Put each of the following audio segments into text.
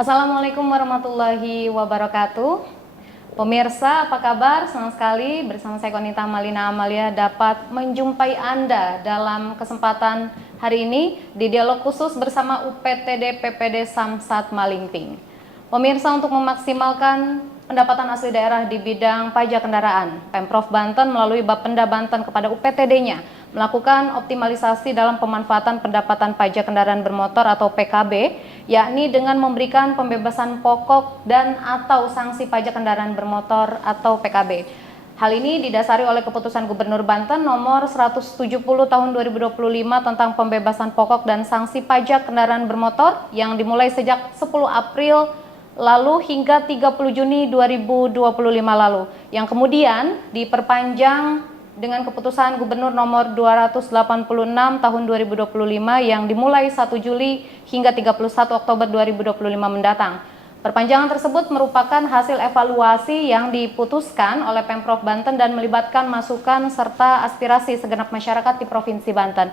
Assalamualaikum warahmatullahi wabarakatuh. Pemirsa, apa kabar? Senang sekali bersama saya Konita Malina Amalia dapat menjumpai Anda dalam kesempatan hari ini di dialog khusus bersama UPTD PPD Samsat Malingping. Pemirsa, untuk memaksimalkan pendapatan asli daerah di bidang pajak kendaraan, Pemprov Banten melalui Bapenda Banten kepada UPTD-nya melakukan optimalisasi dalam pemanfaatan pendapatan pajak kendaraan bermotor atau PKB, yakni dengan memberikan pembebasan pokok dan atau sanksi pajak kendaraan bermotor atau PKB. Hal ini didasari oleh keputusan Gubernur Banten nomor 170 tahun 2025 tentang pembebasan pokok dan sanksi pajak kendaraan bermotor yang dimulai sejak 10 April lalu hingga 30 Juni 2025 lalu, yang kemudian diperpanjang dengan keputusan Gubernur nomor 286 tahun 2025 yang dimulai 1 Juli hingga 31 Oktober 2025 mendatang. Perpanjangan tersebut merupakan hasil evaluasi yang diputuskan oleh Pemprov Banten dan melibatkan masukan serta aspirasi segenap masyarakat di Provinsi Banten.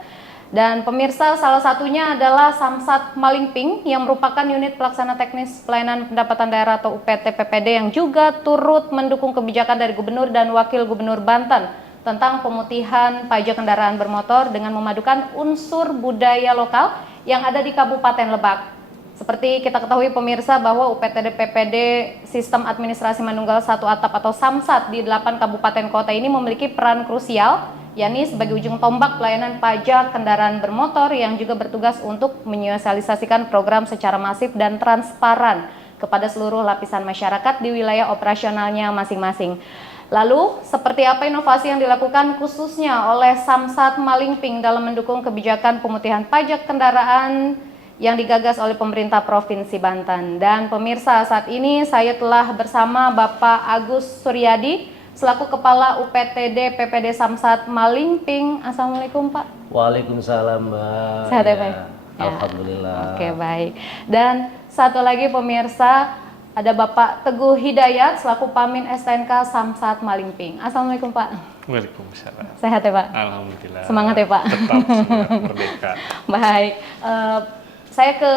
Dan pemirsa, salah satunya adalah Samsat Malingping yang merupakan unit pelaksana teknis pelayanan pendapatan daerah atau UPT PPD yang juga turut mendukung kebijakan dari Gubernur dan Wakil Gubernur Banten tentang pemutihan pajak kendaraan bermotor dengan memadukan unsur budaya lokal yang ada di Kabupaten Lebak. Seperti kita ketahui pemirsa bahwa UPTD PPD Sistem Administrasi Manunggal Satu Atap atau Samsat di 8 kabupaten kota ini memiliki peran krusial, yakni sebagai ujung tombak pelayanan pajak kendaraan bermotor yang juga bertugas untuk menyosialisasikan program secara masif dan transparan kepada seluruh lapisan masyarakat di wilayah operasionalnya masing-masing. Lalu, seperti apa inovasi yang dilakukan khususnya oleh Samsat Malingping dalam mendukung kebijakan pemutihan pajak kendaraan yang digagas oleh pemerintah Provinsi Banten? Dan pemirsa, saat ini saya telah bersama Bapak Agus Suryadi selaku Kepala UPTD PPD Samsat Malingping. Assalamualaikum Pak. Waalaikumsalam Mbak. Sehat ya Pak? Alhamdulillah. Oke, baik. Dan satu lagi pemirsa, ada Bapak Teguh Hidayat selaku Pamin STNK Samsat Malingping. Assalamualaikum Pak. Waalaikumsalam. Sehat ya Pak? Alhamdulillah. Semangat ya Pak? Tetap semangat merdeka. Baik, saya ke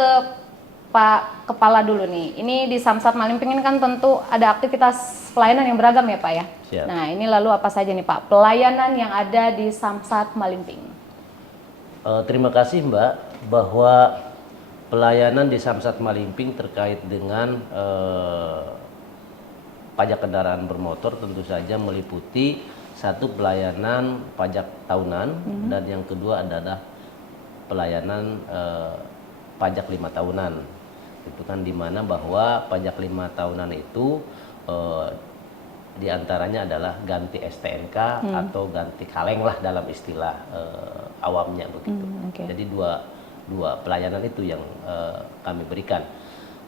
Pak Kepala dulu nih. Ini di Samsat Malingping ini kan tentu ada aktivitas pelayanan yang beragam ya Pak ya? Siap. Nah, ini lalu apa saja nih Pak pelayanan yang ada di Samsat Malingping? Terima kasih Mbak, bahwa pelayanan di Samsat Malingping terkait dengan pajak kendaraan bermotor tentu saja meliputi satu pelayanan pajak tahunan dan yang kedua adalah pelayanan pajak 5 tahunan. Itu kan dimana bahwa pajak 5 tahunan itu diantaranya adalah ganti STNK atau ganti kaleng lah dalam istilah awamnya begitu. Okay. Jadi dua pelayanan itu yang kami berikan.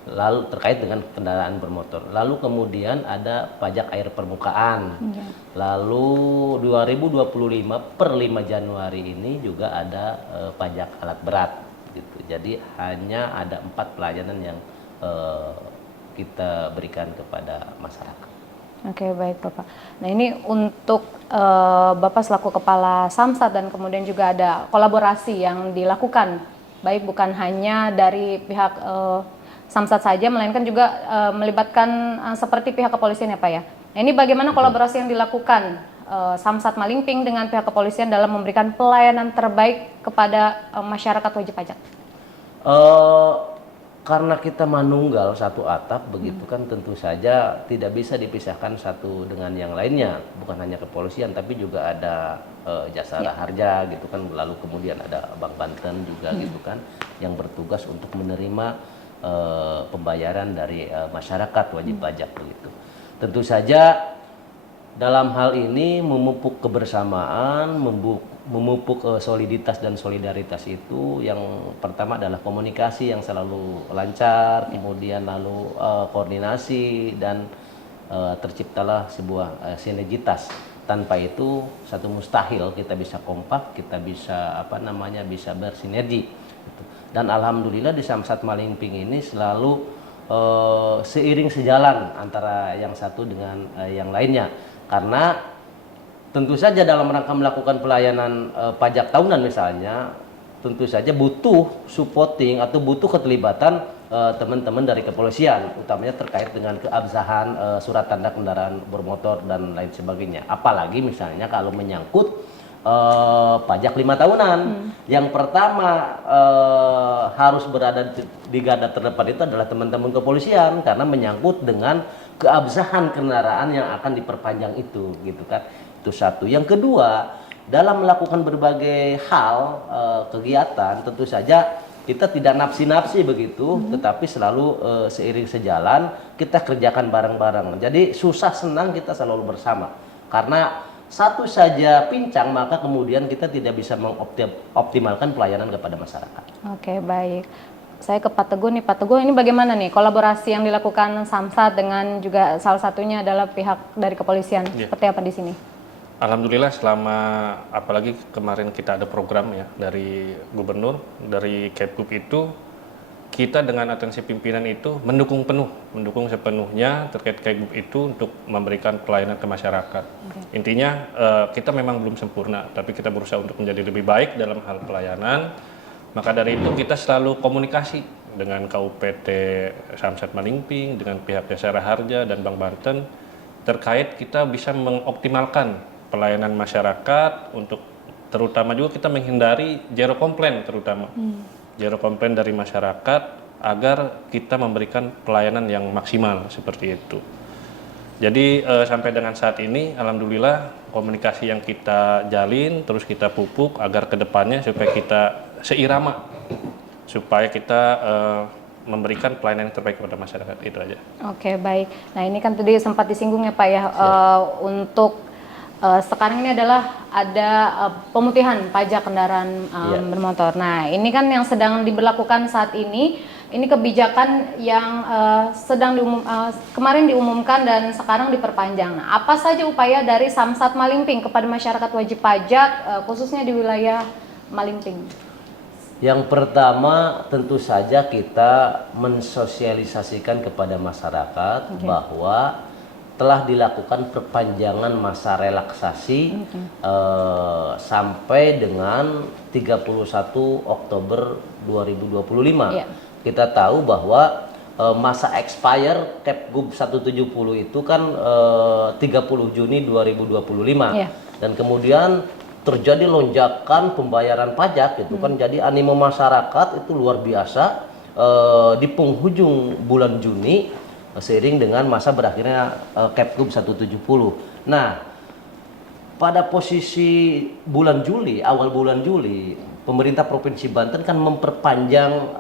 Lalu terkait dengan kendaraan bermotor. Lalu kemudian ada pajak air permukaan. Lalu 2025 per 5 Januari ini juga ada pajak alat berat gitu. Jadi hanya ada 4 pelayanan yang kita berikan kepada masyarakat. Oke, baik Bapak. Nah, ini untuk Bapak selaku Kepala Samsat dan kemudian juga ada kolaborasi yang dilakukan, baik bukan hanya dari pihak Samsat saja, melainkan juga melibatkan seperti pihak kepolisian ya Pak ya. Nah, ini bagaimana kolaborasi yang dilakukan Samsat Malingping dengan pihak kepolisian dalam memberikan pelayanan terbaik kepada masyarakat wajib pajak? Karena kita manunggal satu atap begitu kan, tentu saja tidak bisa dipisahkan satu dengan yang lainnya. Bukan hanya kepolisian tapi juga ada jasa harja gitu kan. Lalu kemudian ada Bank Banten juga gitu kan, yang bertugas untuk menerima pembayaran dari masyarakat wajib pajak begitu. Tentu saja dalam hal ini memupuk kebersamaan, memupuk soliditas dan solidaritas itu yang pertama adalah komunikasi yang selalu lancar, kemudian lalu koordinasi dan terciptalah sebuah sinergitas. Tanpa itu satu mustahil kita bisa kompak, kita bisa bisa bersinergi. Dan alhamdulillah di Samsat Malingping ini selalu seiring sejalan antara yang satu dengan yang lainnya. Karena tentu saja dalam rangka melakukan pelayanan pajak tahunan misalnya, tentu saja butuh supporting atau butuh keterlibatan teman-teman dari kepolisian, utamanya terkait dengan keabsahan surat tanda kendaraan bermotor dan lain sebagainya. Apalagi misalnya kalau menyangkut pajak 5 tahunan. Yang pertama harus berada di garda terdepan itu adalah teman-teman kepolisian karena menyangkut dengan keabsahan kendaraan yang akan diperpanjang itu, gitu kan. Itu satu. Yang kedua, dalam melakukan berbagai hal kegiatan, tentu saja kita tidak nafsi-nafsi begitu, tetapi selalu seiring sejalan kita kerjakan bareng-bareng. Jadi susah senang kita selalu bersama. Karena satu saja pincang maka kemudian kita tidak bisa mengoptimalkan pelayanan kepada masyarakat. Oke, baik. Saya ke Pak Teguh nih, Pak Teguh ini bagaimana nih kolaborasi yang dilakukan Samsat dengan juga salah satunya adalah pihak dari kepolisian, seperti apa di sini? Alhamdulillah selama apalagi kemarin kita ada program ya dari gubernur, dari Kepgub itu kita dengan atensi pimpinan itu mendukung sepenuhnya terkait Kepgub itu untuk memberikan pelayanan ke masyarakat. Intinya kita memang belum sempurna, tapi kita berusaha untuk menjadi lebih baik dalam hal pelayanan. Maka dari itu kita selalu komunikasi dengan KUPT Samsat Malingping, dengan pihak Jasara Harja dan Bank Banten terkait kita bisa mengoptimalkan pelayanan masyarakat untuk terutama juga kita menghindari zero komplain terutama zero komplain dari masyarakat agar kita memberikan pelayanan yang maksimal seperti itu. Jadi sampai dengan saat ini alhamdulillah komunikasi yang kita jalin terus kita pupuk agar kedepannya supaya kita seirama supaya kita memberikan pelayanan yang terbaik kepada masyarakat, itu aja. Oke, baik. Nah ini kan tadi sempat disinggung ya Pak ya, untuk sekarang ini adalah ada pemutihan pajak kendaraan bermotor. Nah, ini kan yang sedang diberlakukan saat ini kebijakan yang kemarin diumumkan dan sekarang diperpanjang. Nah, apa saja upaya dari Samsat Malingping kepada masyarakat wajib pajak, khususnya di wilayah Malingping? Yang pertama tentu saja kita mensosialisasikan kepada masyarakat bahwa telah dilakukan perpanjangan masa relaksasi sampai dengan 31 Oktober 2025. Kita tahu bahwa masa expire Kepgub 170 itu kan 30 Juni 2025. Dan kemudian terjadi lonjakan pembayaran pajak gitu kan, jadi animo masyarakat itu luar biasa di penghujung bulan Juni seiring dengan masa berakhirnya Kepgub 170. Nah, pada posisi bulan Juli, awal bulan Juli, pemerintah Provinsi Banten kan memperpanjang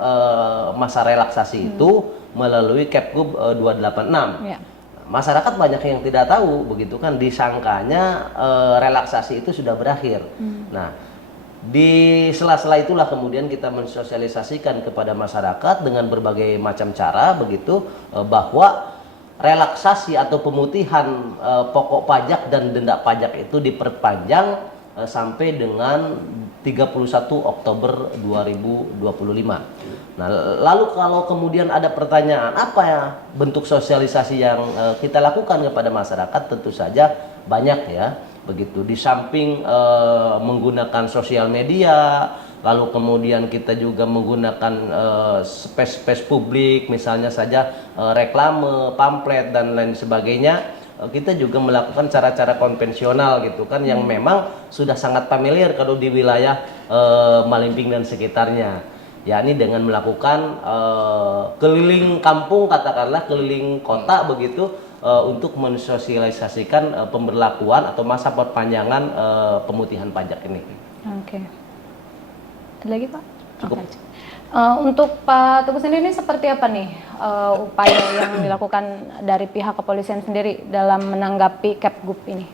masa relaksasi itu melalui Kepgub 286. Masyarakat banyak yang tidak tahu begitu kan, disangkanya relaksasi itu sudah berakhir. Nah, di sela-sela itulah kemudian kita mensosialisasikan kepada masyarakat dengan berbagai macam cara begitu bahwa relaksasi atau pemutihan pokok pajak dan denda pajak itu diperpanjang sampai dengan 31 Oktober 2025. Nah, lalu kalau kemudian ada pertanyaan apa ya bentuk sosialisasi yang kita lakukan kepada masyarakat, tentu saja banyak ya. Begitu, di samping menggunakan sosial media, lalu kemudian kita juga menggunakan space publik, misalnya saja reklame, pamflet dan lain sebagainya. Kita juga melakukan cara-cara konvensional gitu kan, yang memang sudah sangat familiar kalau di wilayah Malingping dan sekitarnya, yakni dengan melakukan keliling kampung, katakanlah keliling kota begitu, untuk mensosialisasikan pemberlakuan atau masa perpanjangan pemutihan pajak ini. Oke. Ada lagi Pak? Cukup. Oke. Untuk Pak Teguh sendiri ini seperti apa nih upaya yang dilakukan dari pihak kepolisian sendiri dalam menanggapi Kepgub ini?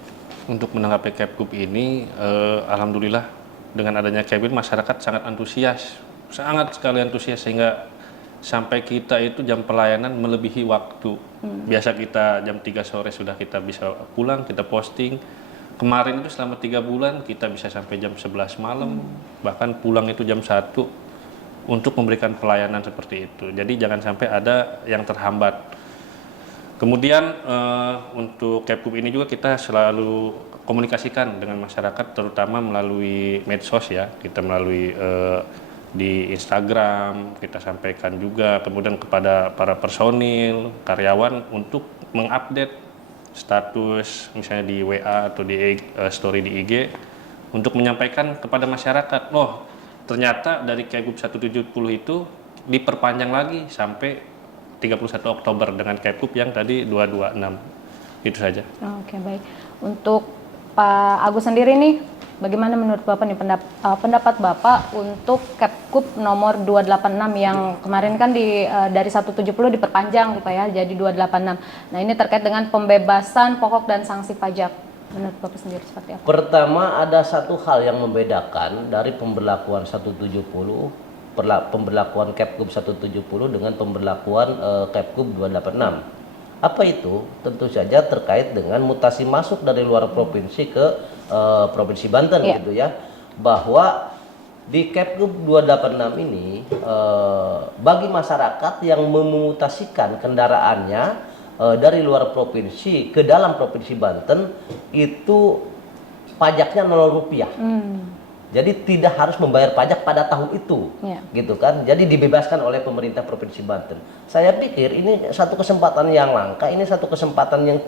Untuk menanggapi Kepgub ini, alhamdulillah dengan adanya Kepgub masyarakat sangat antusias, sangat sekali antusias sehingga sampai kita itu jam pelayanan melebihi waktu. Biasa kita jam 3 sore sudah kita bisa pulang, kita posting. Kemarin itu selama 3 bulan kita bisa sampai jam 11 malam, bahkan pulang itu jam 1 untuk memberikan pelayanan seperti itu. Jadi jangan sampai ada yang terhambat. Kemudian untuk Kepgub ini juga kita selalu komunikasikan dengan masyarakat terutama melalui medsos ya. Kita melalui di Instagram, kita sampaikan juga kemudian kepada para personil, karyawan untuk mengupdate status misalnya di WA atau di story di IG untuk menyampaikan kepada masyarakat, loh ternyata dari Kegub 170 itu diperpanjang lagi sampai 31 Oktober dengan Kegub yang tadi 226. Itu saja. Oke, baik. Untuk Pak Agus sendiri nih, bagaimana menurut Bapak nih pendapat Bapak untuk Kepkup nomor 286 yang kemarin kan dari 170 diperpanjang gitu ya, jadi 286. Nah, ini terkait dengan pembebasan pokok dan sanksi pajak. Menurut Bapak sendiri seperti apa? Pertama, ada satu hal yang membedakan dari pemberlakuan 170, pemberlakuan Kepkup 170 dengan pemberlakuan Kepkup 286. Apa itu? Tentu saja terkait dengan mutasi masuk dari luar provinsi ke Provinsi Banten gitu ya. Bahwa di Kepkup 286 ini bagi masyarakat yang memutasikan kendaraannya dari luar provinsi ke dalam provinsi Banten itu pajaknya 0 rupiah. Jadi tidak harus membayar pajak pada tahun itu, gitu kan? Jadi dibebaskan oleh pemerintah provinsi Banten. Saya pikir ini satu kesempatan yang langka, ini satu kesempatan yang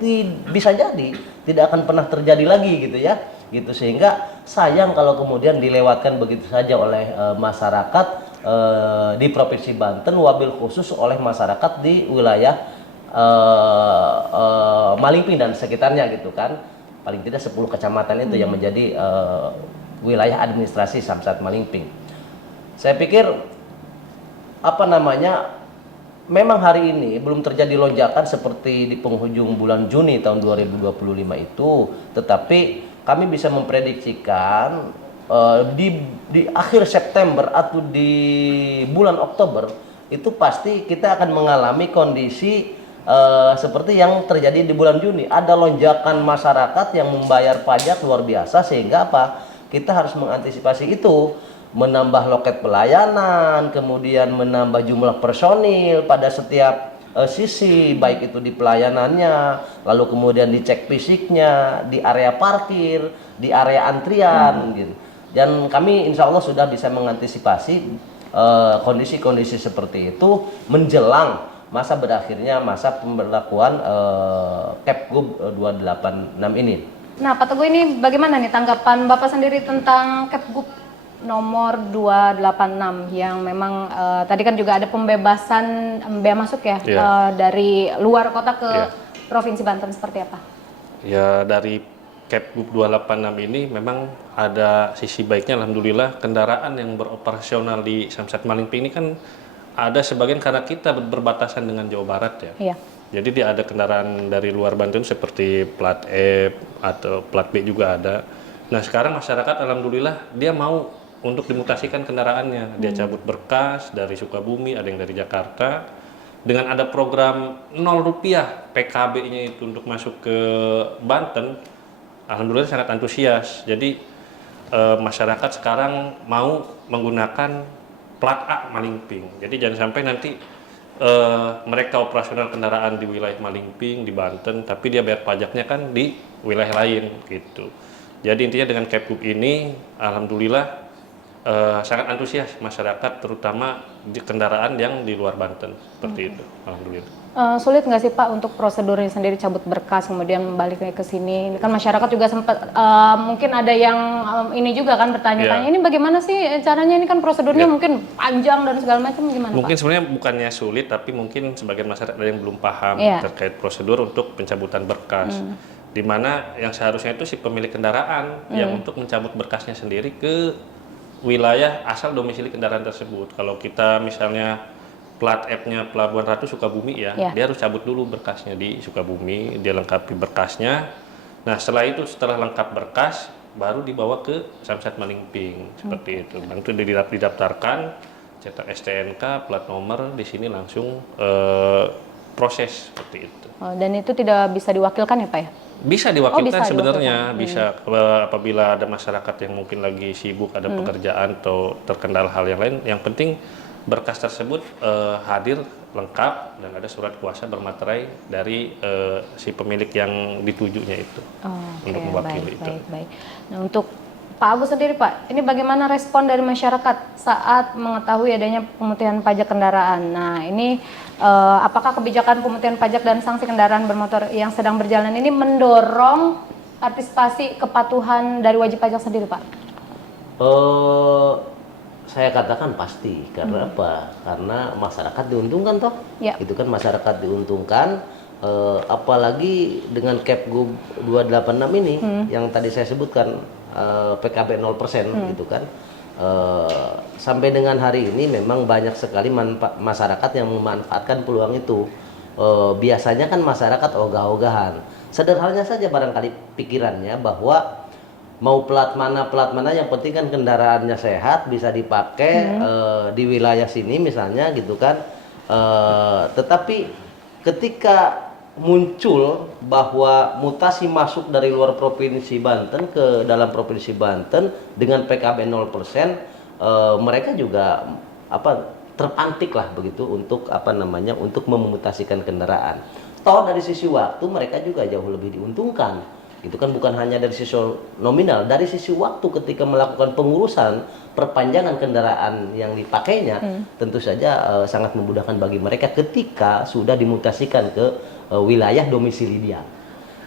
bisa jadi tidak akan pernah terjadi lagi, gitu ya. Gitu sehingga sayang kalau kemudian dilewatkan begitu saja oleh masyarakat di provinsi Banten, wabil khusus oleh masyarakat di wilayah Malingping dan sekitarnya gitu kan. Paling tidak 10 kecamatan itu yang menjadi wilayah administrasi Samsat Malingping. Saya pikir memang hari ini belum terjadi lonjakan seperti di penghujung bulan Juni tahun 2025 itu, tetapi kami bisa memprediksikan di akhir September atau di bulan Oktober itu pasti kita akan mengalami kondisi seperti yang terjadi di bulan Juni. Ada lonjakan masyarakat yang membayar pajak luar biasa, sehingga kita harus mengantisipasi itu, menambah loket pelayanan, kemudian menambah jumlah personil pada setiap sisi, baik itu di pelayanannya, lalu kemudian dicek fisiknya, di area parkir, di area antrian gitu. Dan kami insya Allah sudah bisa mengantisipasi kondisi-kondisi seperti itu menjelang masa berakhirnya masa pemberlakuan Kepkup 286 ini. Nah, Pak Teguh, ini bagaimana nih tanggapan Bapak sendiri tentang Kepkup nomor 286 yang memang tadi kan juga ada pembebasan bea masuk ya, dari luar kota ke Provinsi Banten, seperti apa? Ya, dari Kepkup 286 ini memang ada sisi baiknya. Alhamdulillah kendaraan yang beroperasional di Samsat Malingping ini kan ada sebagian karena kita berbatasan dengan Jawa Barat ya. Iya. Jadi dia ada kendaraan dari luar Banten seperti plat F atau plat B juga ada. Nah sekarang masyarakat alhamdulillah dia mau untuk dimutasikan kendaraannya. Dia cabut berkas dari Sukabumi, ada yang dari Jakarta. Dengan ada program 0 rupiah PKB-nya itu untuk masuk ke Banten, alhamdulillah sangat antusias. Jadi masyarakat sekarang mau menggunakan plat A Malingping. Jadi jangan sampai nanti mereka operasional kendaraan di wilayah Malingping, di Banten, tapi dia bayar pajaknya kan di wilayah lain gitu. Jadi intinya dengan Kepkup ini, alhamdulillah sangat antusias masyarakat, terutama di kendaraan yang di luar Banten, seperti itu. Alhamdulillah. Sulit nggak sih Pak untuk prosedurnya sendiri, cabut berkas kemudian balik ke sini? Ini kan masyarakat juga sempat mungkin ada yang ini juga kan bertanya-tanya, ini bagaimana sih caranya, ini kan prosedurnya mungkin panjang dan segala macam, gimana mungkin Pak? sebenarnya bukannya sulit, tapi mungkin sebagian masyarakat ada yang belum paham terkait prosedur untuk pencabutan berkas. Di mana yang seharusnya itu si pemilik kendaraan yang untuk mencabut berkasnya sendiri ke wilayah asal domisili kendaraan tersebut. Kalau kita misalnya plat F-nya Pelabuhan Ratu Sukabumi ya, dia harus cabut dulu berkasnya di Sukabumi, dia lengkapi berkasnya. Nah setelah itu, setelah lengkap berkas, baru dibawa ke Samsat Malingping, seperti itu. Dan itu didaftarkan, cetak STNK, plat nomor, di sini langsung proses seperti itu. Dan itu tidak bisa diwakilkan ya Pak ya? Bisa diwakilkan bisa sebenarnya, bisa apabila ada masyarakat yang mungkin lagi sibuk, ada pekerjaan atau terkendala hal yang lain. Yang penting berkas tersebut hadir lengkap dan ada surat kuasa bermaterai dari si pemilik yang ditujunya itu untuk mewakili itu. Baik. Nah untuk Pak Agus sendiri Pak, ini bagaimana respon dari masyarakat saat mengetahui adanya pemutihan pajak kendaraan? Nah ini apakah kebijakan pemutihan pajak dan sanksi kendaraan bermotor yang sedang berjalan ini mendorong antisipasi kepatuhan dari wajib pajak sendiri Pak? Saya katakan pasti, karena apa? Karena masyarakat diuntungkan toh, Ya. itu kan masyarakat diuntungkan, apalagi dengan Kepgub 286 ini yang tadi saya sebutkan PKB 0% gitu kan. Sampai dengan hari ini memang banyak sekali masyarakat yang memanfaatkan peluang itu. Biasanya kan masyarakat ogah-ogahan, sederhananya saja barangkali pikirannya bahwa mau plat mana yang penting kan kendaraannya sehat, bisa dipakai di wilayah sini misalnya gitu kan. Tetapi ketika muncul bahwa mutasi masuk dari luar provinsi Banten ke dalam provinsi Banten dengan PKB 0%, mereka juga terpantik lah begitu untuk untuk memutasikan kendaraan. Toh dari sisi waktu mereka juga jauh lebih diuntungkan. Itu kan bukan hanya dari sisi nominal, dari sisi waktu ketika melakukan pengurusan perpanjangan kendaraan yang dipakainya, tentu saja sangat memudahkan bagi mereka ketika sudah dimutasikan ke wilayah domisili dia.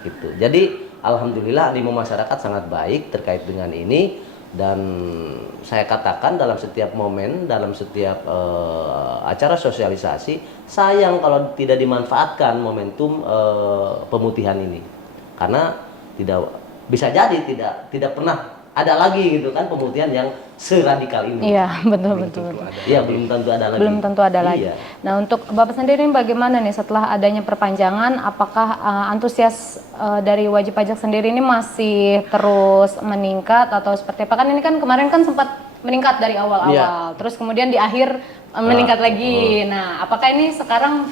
Gitu. Jadi alhamdulillah animo masyarakat sangat baik terkait dengan ini, dan saya katakan dalam setiap momen, dalam setiap acara sosialisasi, sayang kalau tidak dimanfaatkan momentum pemutihan ini, karena bisa jadi tidak pernah ada lagi gitu kan pemutihan yang seradikal ini. Iya, betul. Iya, belum tentu ada lagi. Belum tentu ada lagi. Iya. Nah, untuk Bapak sendiri bagaimana nih setelah adanya perpanjangan, apakah antusias dari wajib pajak sendiri ini masih terus meningkat atau seperti apa? Kan ini kan kemarin kan sempat meningkat dari awal-awal, terus kemudian di akhir meningkat lagi. Nah, apakah ini sekarang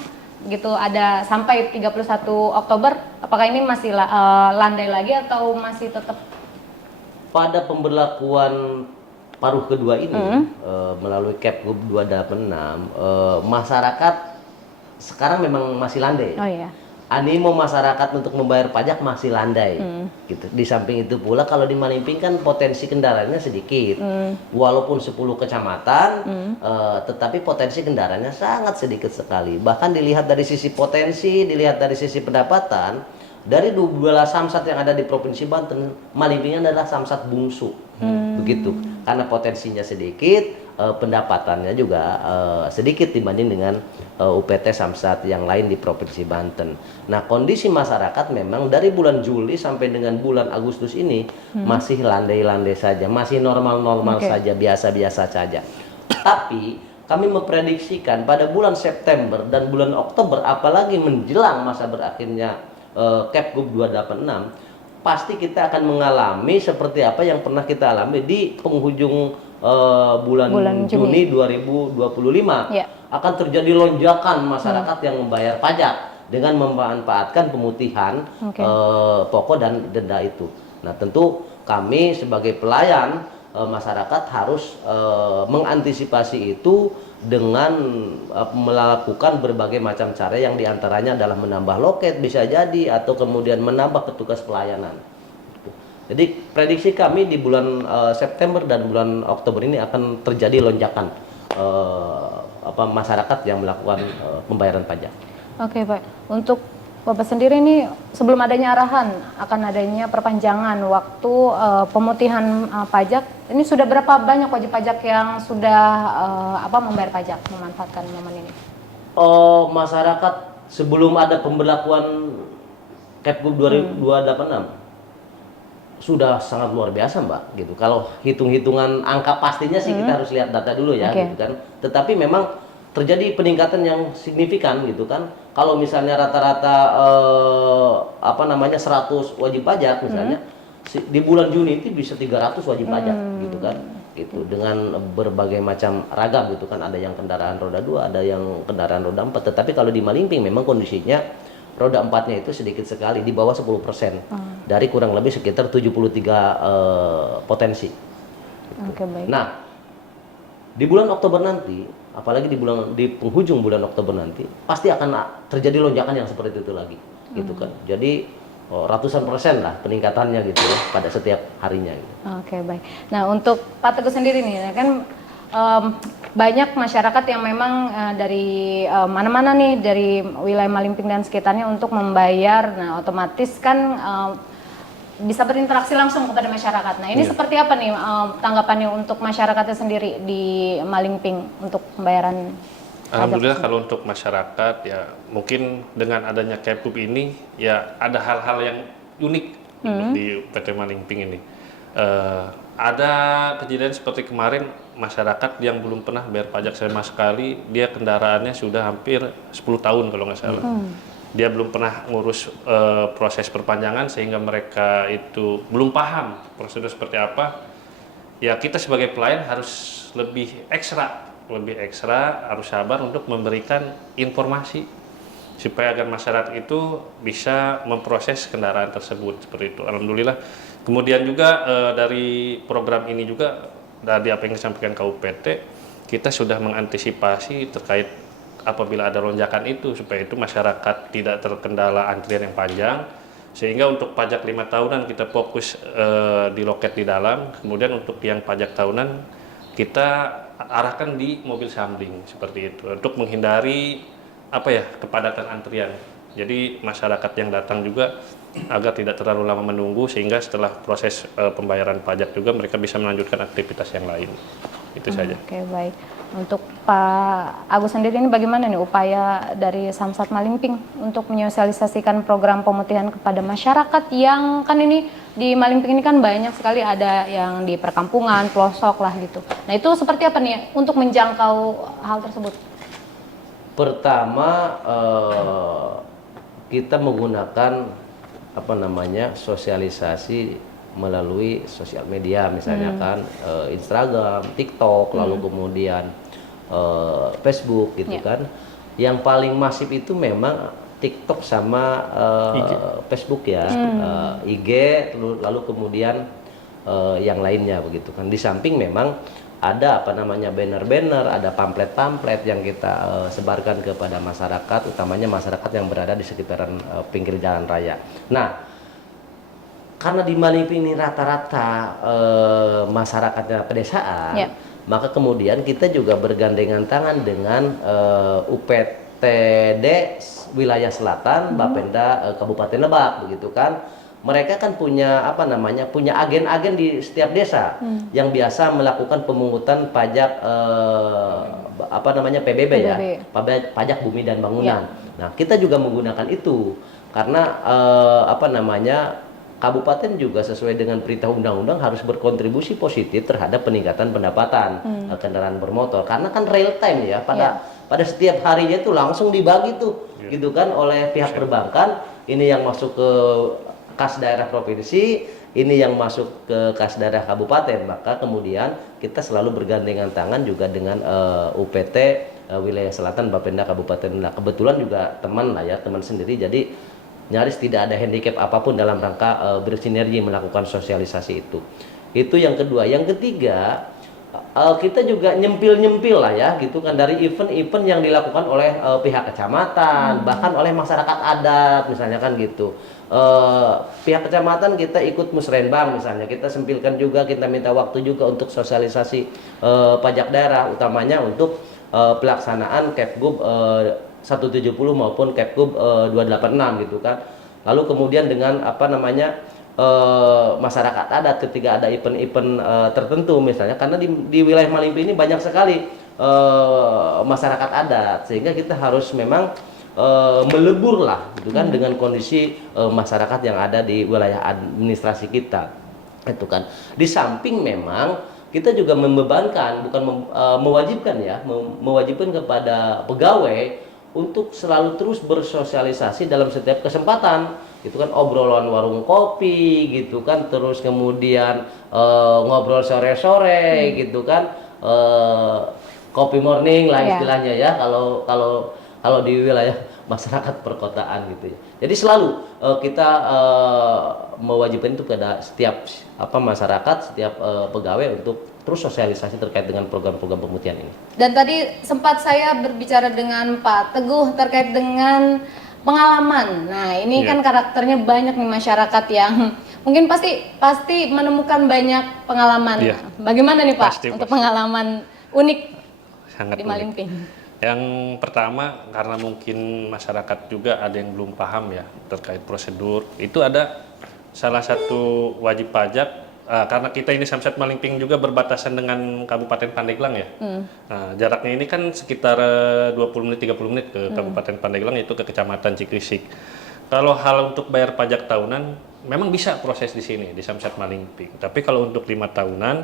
gitu ada sampai 31 Oktober, apakah ini masih landai lagi atau masih tetap? Pada pemberlakuan paruh kedua ini melalui Kepgub 286, masyarakat sekarang memang masih landai. Oh iya. Animo masyarakat untuk membayar pajak masih landai. Gitu. Di samping itu pula kalau di Malingping kan potensi kendaraannya sedikit. Walaupun 10 kecamatan, tetapi potensi kendaraannya sangat sedikit sekali. Bahkan dilihat dari sisi potensi, dilihat dari sisi pendapatan, dari 12 samsat yang ada di Provinsi Banten, Malingping adalah samsat bungsu. Begitu. Karena potensinya sedikit, pendapatannya juga sedikit dibanding dengan UPT samsat yang lain di Provinsi Banten. Nah, kondisi masyarakat memang dari bulan Juli sampai dengan bulan Agustus ini masih landai-landai saja, masih normal-normal saja, biasa-biasa saja. Tapi kami memprediksikan pada bulan September dan bulan Oktober, apalagi menjelang masa berakhirnya Kepgub 286, pasti kita akan mengalami seperti apa yang pernah kita alami di penghujung bulan Juni 2025. Ya. Akan terjadi lonjakan masyarakat yang membayar pajak dengan memanfaatkan pemutihan pokok dan denda itu. Nah, tentu kami sebagai pelayan masyarakat harus mengantisipasi itu dengan melakukan berbagai macam cara, yang diantaranya adalah menambah loket bisa jadi, atau kemudian menambah petugas pelayanan. Jadi prediksi kami di bulan September dan bulan Oktober ini akan terjadi lonjakan masyarakat yang melakukan pembayaran pajak. Oke, Pak. Untuk Bapak sendiri ini sebelum adanya arahan akan adanya perpanjangan waktu pemutihan pajak, ini sudah berapa banyak wajib pajak yang sudah membayar pajak, memanfaatkan momen ini? Masyarakat sebelum ada pemberlakuan Kepgub 286 sudah sangat luar biasa, Mbak, gitu. Kalau hitung-hitungan angka pastinya sih kita harus lihat data dulu ya, gitu kan. Tetapi memang terjadi peningkatan yang signifikan gitu kan. Kalau misalnya rata-rata 100 wajib pajak misalnya, di bulan Juni itu bisa 300 wajib pajak gitu kan. Gitu, dengan berbagai macam ragam gitu kan. Ada yang kendaraan roda 2, ada yang kendaraan roda 4. Tetapi kalau di Malingping memang kondisinya roda 4-nya itu sedikit sekali, di bawah 10% dari kurang lebih sekitar 73 potensi. Gitu. Oke, baik. Nah, di bulan Oktober nanti, apalagi di penghujung bulan Oktober nanti, pasti akan terjadi lonjakan yang seperti itu lagi, gitu kan. Jadi ratusan persen lah peningkatannya gitu ya pada setiap harinya gitu. Oke, baik. Nah, untuk Pak Teguh sendiri nih, kan banyak masyarakat yang memang dari mana-mana nih, dari wilayah Malingping dan sekitarnya untuk membayar. Nah, otomatis kan bisa berinteraksi langsung kepada masyarakat. Nah, ini seperti apa nih tanggapannya untuk masyarakatnya sendiri di Malingping untuk pembayaran? Alhamdulillah kalau untuk masyarakat ya mungkin dengan adanya Kepkup ini ya ada hal-hal yang unik di PT Malingping ini. Ada kejadian seperti kemarin masyarakat yang belum pernah bayar pajak sama sekali, dia kendaraannya sudah hampir 10 tahun kalau nggak salah. Dia belum pernah ngurus proses perpanjangan sehingga mereka itu belum paham prosedur seperti apa. Ya kita sebagai pelayan harus lebih ekstra harus sabar untuk memberikan informasi supaya agar masyarakat itu bisa memproses kendaraan tersebut seperti itu. Alhamdulillah. Kemudian juga dari program ini juga dari apa yang disampaikan KUPT, kita sudah mengantisipasi terkait apabila ada lonjakan itu supaya itu masyarakat tidak terkendala antrian yang panjang. Sehingga untuk pajak 5 tahunan kita fokus di loket di dalam, kemudian untuk yang pajak tahunan kita arahkan di mobil sampling seperti itu untuk menghindari kepadatan antrian. Jadi masyarakat yang datang juga agar tidak terlalu lama menunggu sehingga setelah proses pembayaran pajak juga mereka bisa melanjutkan aktivitas yang lain. Itu saja. Oke, baik. Untuk Pak Agus sendiri ini bagaimana nih upaya dari Samsat Malingping untuk menyosialisasikan program pemutihan kepada masyarakat yang kan ini di Malingping ini kan banyak sekali ada yang di perkampungan, pelosok lah gitu. Nah, itu seperti apa nih untuk menjangkau hal tersebut? Pertama kita menggunakan sosialisasi melalui sosial media, misalnya kan Instagram, TikTok, lalu kemudian Facebook gitu kan. Yang paling masif itu memang TikTok sama Facebook ya, IG, lalu kemudian yang lainnya begitu kan. Di samping memang ada banner-banner, ada pamflet-pamflet yang kita sebarkan kepada masyarakat, utamanya masyarakat yang berada di sekitaran pinggir jalan raya. Nah, karena di Malingping ini rata-rata masyarakatnya pedesaan, maka kemudian kita juga bergandengan tangan dengan UPTD wilayah selatan, Bapenda Kabupaten Lebak, begitu kan. Mereka kan punya punya agen-agen di setiap desa yang biasa melakukan pemungutan pajak PBB ya, pajak bumi dan bangunan. Nah, kita juga menggunakan itu karena kabupaten juga sesuai dengan perintah undang-undang harus berkontribusi positif terhadap peningkatan pendapatan kendaraan bermotor, karena kan real time ya, pada setiap harinya itu langsung dibagi tuh gitu kan oleh pihak perbankan, ini yang masuk ke kas daerah provinsi, ini yang masuk ke kas daerah kabupaten. Maka kemudian kita selalu bergandengan tangan juga dengan UPT wilayah selatan Bapenda Kabupaten. Nah, kebetulan juga teman sendiri, jadi nyaris tidak ada handicap apapun dalam rangka bersinergi melakukan sosialisasi itu. Itu yang kedua. Yang ketiga, kita juga nyempil lah ya gitu kan, dari event-event yang dilakukan oleh pihak kecamatan, bahkan oleh masyarakat adat misalnya kan gitu. Pihak kecamatan kita ikut musrenbang misalnya, kita sempilkan juga, kita minta waktu juga untuk sosialisasi pajak daerah, utamanya untuk pelaksanaan Kepgub 170 maupun Kepgub 286 gitu kan. Lalu kemudian dengan masyarakat adat ketika ada event-event tertentu misalnya, karena di wilayah Malingping ini banyak sekali masyarakat adat, sehingga kita harus memang melebur lah gitu kan dengan kondisi masyarakat yang ada di wilayah administrasi kita itu kan. Di samping memang kita juga membebankan, bukan mewajibkan ya, mewajibkan kepada pegawai untuk selalu terus bersosialisasi dalam setiap kesempatan gitu kan, obrolan warung kopi gitu kan, terus kemudian ngobrol sore-sore gitu kan, kopi morning lah istilahnya ya kalau di wilayah masyarakat perkotaan gitu ya. Jadi selalu kita mewajibkan itu pada setiap masyarakat, setiap pegawai untuk terus sosialisasi terkait dengan program-program pemutihan ini. Dan tadi sempat saya berbicara dengan Pak Teguh terkait dengan pengalaman. Nah, ini kan karakternya banyak nih masyarakat yang mungkin pasti menemukan banyak pengalaman. Iya. Bagaimana nih Pak Pasti, untuk pasti. pengalaman unik Sangat di unik. Malingping? Yang pertama, karena mungkin masyarakat juga ada yang belum paham ya terkait prosedur. Itu ada salah satu wajib pajak, karena kita ini Samsat Malingping juga berbatasan dengan Kabupaten Pandeglang ya. Nah, jaraknya ini kan sekitar 20 menit 30 menit ke Kabupaten Pandeglang, yaitu ke Kecamatan Cikrisik. Kalau hal untuk bayar pajak tahunan memang bisa proses di sini di Samsat Malingping. Tapi kalau untuk 5 tahunan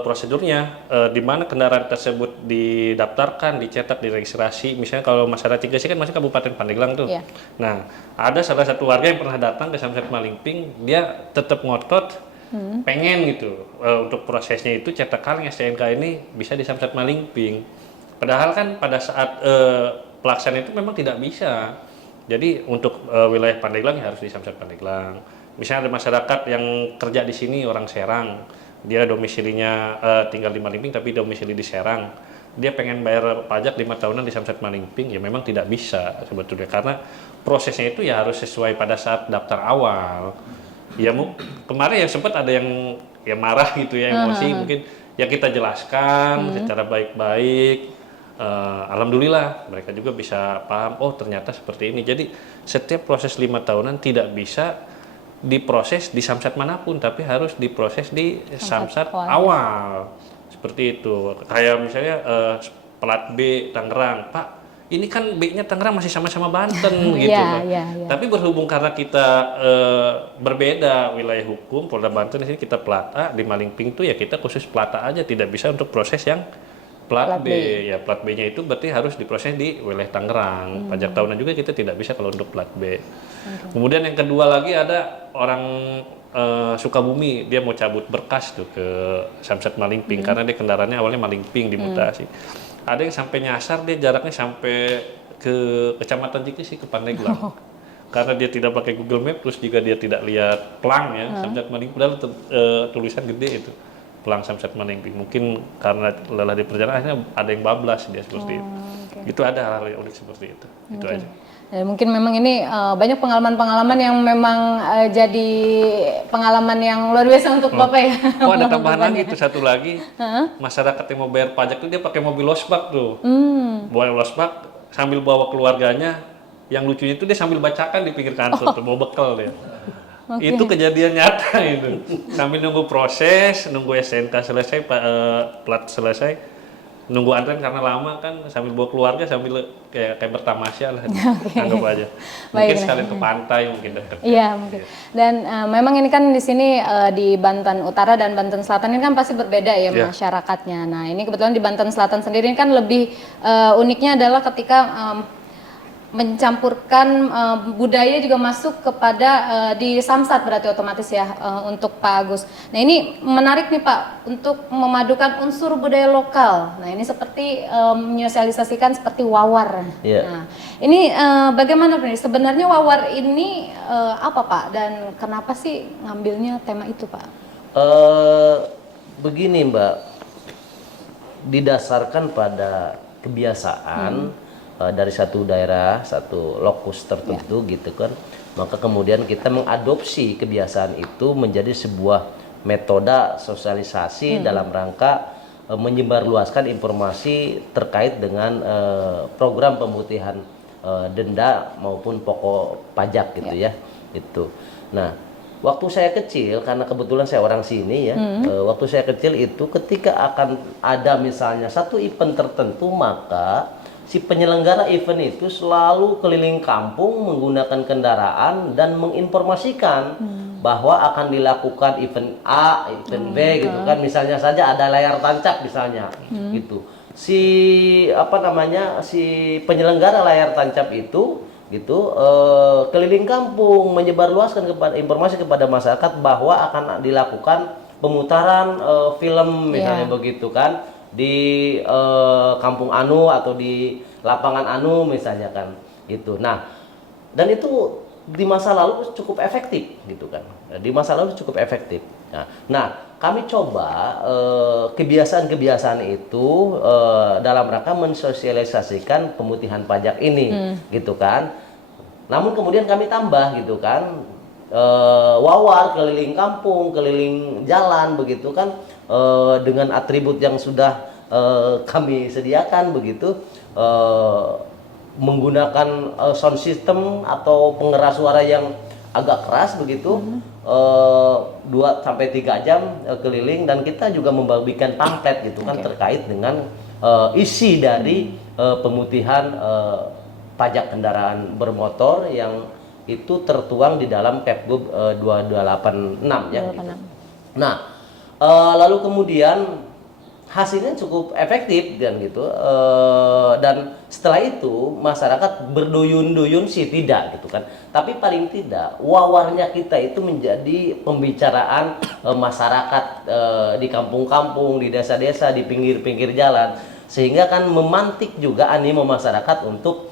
prosedurnya di mana kendaraan tersebut didaftarkan, dicetak, diregistrasi. Misalnya kalau masyarakat Cikrisik kan masih Kabupaten Pandeglang tuh. Iya. Nah, ada salah satu warga yang pernah datang ke Samsat Malingping, dia tetap ngotot pengen gitu untuk prosesnya itu cetak kaleng STNK ini bisa di Samsat Malingping. Padahal kan pada saat pelaksanaan itu memang tidak bisa. Jadi untuk wilayah Pandeglang ya harus di Samsat Pandeglang. Misalnya ada masyarakat yang kerja di sini orang Serang, dia domisilinya tinggal di Malingping tapi domisili di Serang. Dia pengen bayar pajak 5 tahunan di Samsat Malingping, ya memang tidak bisa sebetulnya karena prosesnya itu ya harus sesuai pada saat daftar awal. Ya kemarin yang sempat ada yang ya marah gitu ya, emosi mungkin ya kita jelaskan secara baik-baik. Alhamdulillah mereka juga bisa paham, oh ternyata seperti ini. Jadi setiap proses 5 tahunan tidak bisa diproses di Samsat manapun, tapi harus diproses di Samsat awal. Seperti itu. Kayak misalnya plat B Tangerang, Pak, ini kan B-nya Tangerang masih sama-sama Banten gitu. Iya. Tapi berhubung karena kita berbeda wilayah hukum, Polda Banten di sini kita plat A, di Malingping tuh ya kita khusus plat A aja, tidak bisa untuk proses yang plat B. Ya plat B-nya itu berarti harus diproses di wilayah Tangerang. Pajak tahunan juga kita tidak bisa kalau untuk plat B. Kemudian yang kedua lagi ada orang Sukabumi, dia mau cabut berkas tuh ke Samsat Malingping karena dia kendaraannya awalnya Malingping dimutasi. Ada yang sampai nyasar, dia jaraknya sampai ke Kecamatan Cikrisik, ke Pandeglang. Karena dia tidak pakai Google Map, terus juga dia tidak lihat pelang ya, Samsat Malingping, padahal tulisan gede itu, pelang Samsat Malingping. Mungkin karena lelah di perjalanan, akhirnya ada yang bablas dia seperti itu. Itu ada hal-hal yang unik seperti itu. Itu aja. Dan mungkin memang ini banyak pengalaman-pengalaman yang memang jadi pengalaman yang luar biasa untuk Bapak ya. Oh ada tambahan lagi tuh, satu lagi, masyarakat yang mau bayar pajak tuh dia pakai mobil losbak tuh, bawa losbak sambil bawa keluarganya. Yang lucunya itu dia sambil bacakan di pinggir kantor tuh, bawa bekal dia. Itu kejadian nyata itu, sambil nunggu proses, nunggu SNK selesai, plat selesai. Nunggu antrean karena lama kan, sambil bawa keluarga sambil kayak bertamasya lah, anggap aja. Mungkin sekalian ke pantai mungkin dekat. Iya mungkin. Dan memang ini kan di sini di Banten Utara dan Banten Selatan ini kan pasti berbeda ya masyarakatnya. Nah ini kebetulan di Banten Selatan sendiri ini kan lebih uniknya adalah ketika mencampurkan budaya juga masuk kepada di Samsat berarti otomatis ya untuk Pak Agus. Nah ini menarik nih Pak untuk memadukan unsur budaya lokal. Nah ini seperti menyosialisasikan seperti wawar. Nah ini bagaimana nih sebenarnya wawar ini apa Pak dan kenapa sih ngambilnya tema itu Pak? Begini Mbak, didasarkan pada kebiasaan dari satu daerah, satu lokus tertentu gitu kan, maka kemudian kita mengadopsi kebiasaan itu menjadi sebuah metode sosialisasi dalam rangka menyebarluaskan informasi terkait dengan program pemutihan denda maupun pokok pajak gitu ya. Itu. Nah, waktu saya kecil, karena kebetulan saya orang sini ya, waktu saya kecil itu ketika akan ada misalnya satu event tertentu, maka si penyelenggara event itu selalu keliling kampung menggunakan kendaraan dan menginformasikan bahwa akan dilakukan event A, event B gitu kan. Misalnya saja ada layar tancap misalnya gitu. Si penyelenggara layar tancap itu gitu keliling kampung menyebarluaskan informasi kepada masyarakat bahwa akan dilakukan pemutaran film misalnya begitu kan, di kampung Anu atau di lapangan Anu misalnya kan itu. Nah, dan itu di masa lalu cukup efektif gitu kan. Di masa lalu cukup efektif. Nah, kami coba kebiasaan-kebiasaan itu dalam rangka mensosialisasikan pemutihan pajak ini gitu kan. Namun kemudian kami tambah gitu kan, wawar keliling kampung, keliling jalan begitu kan, dengan atribut yang sudah kami sediakan begitu, menggunakan sound system atau pengeras suara yang agak keras begitu, 2 sampai 3 jam keliling, dan kita juga membagikan pamflet gitu kan terkait dengan isi dari pemutihan pajak kendaraan bermotor yang itu tertuang di dalam Kepgub 2286 ya. Gitu. Nah, lalu kemudian hasilnya cukup efektif dan gitu, dan setelah itu masyarakat berduyun-duyun sih tidak gitu kan, tapi paling tidak wawarnya kita itu menjadi pembicaraan masyarakat di kampung-kampung, di desa-desa, di pinggir-pinggir jalan, sehingga kan memantik juga animo masyarakat untuk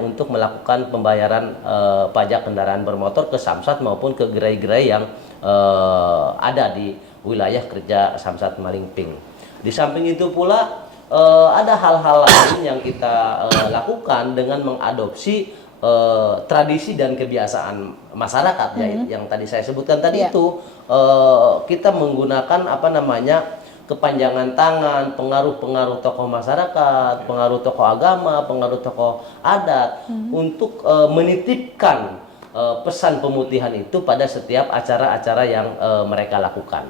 untuk melakukan pembayaran pajak kendaraan bermotor ke Samsat maupun ke gerai-gerai yang ada di wilayah kerja Samsat Malingping. Di samping itu pula ada hal-hal lain yang kita lakukan dengan mengadopsi tradisi dan kebiasaan masyarakat ya, yang tadi saya sebutkan tadi itu, kita menggunakan kepanjangan tangan, pengaruh-pengaruh tokoh masyarakat, pengaruh tokoh agama, pengaruh tokoh adat untuk menitipkan pesan pemutihan itu pada setiap acara-acara yang mereka lakukan.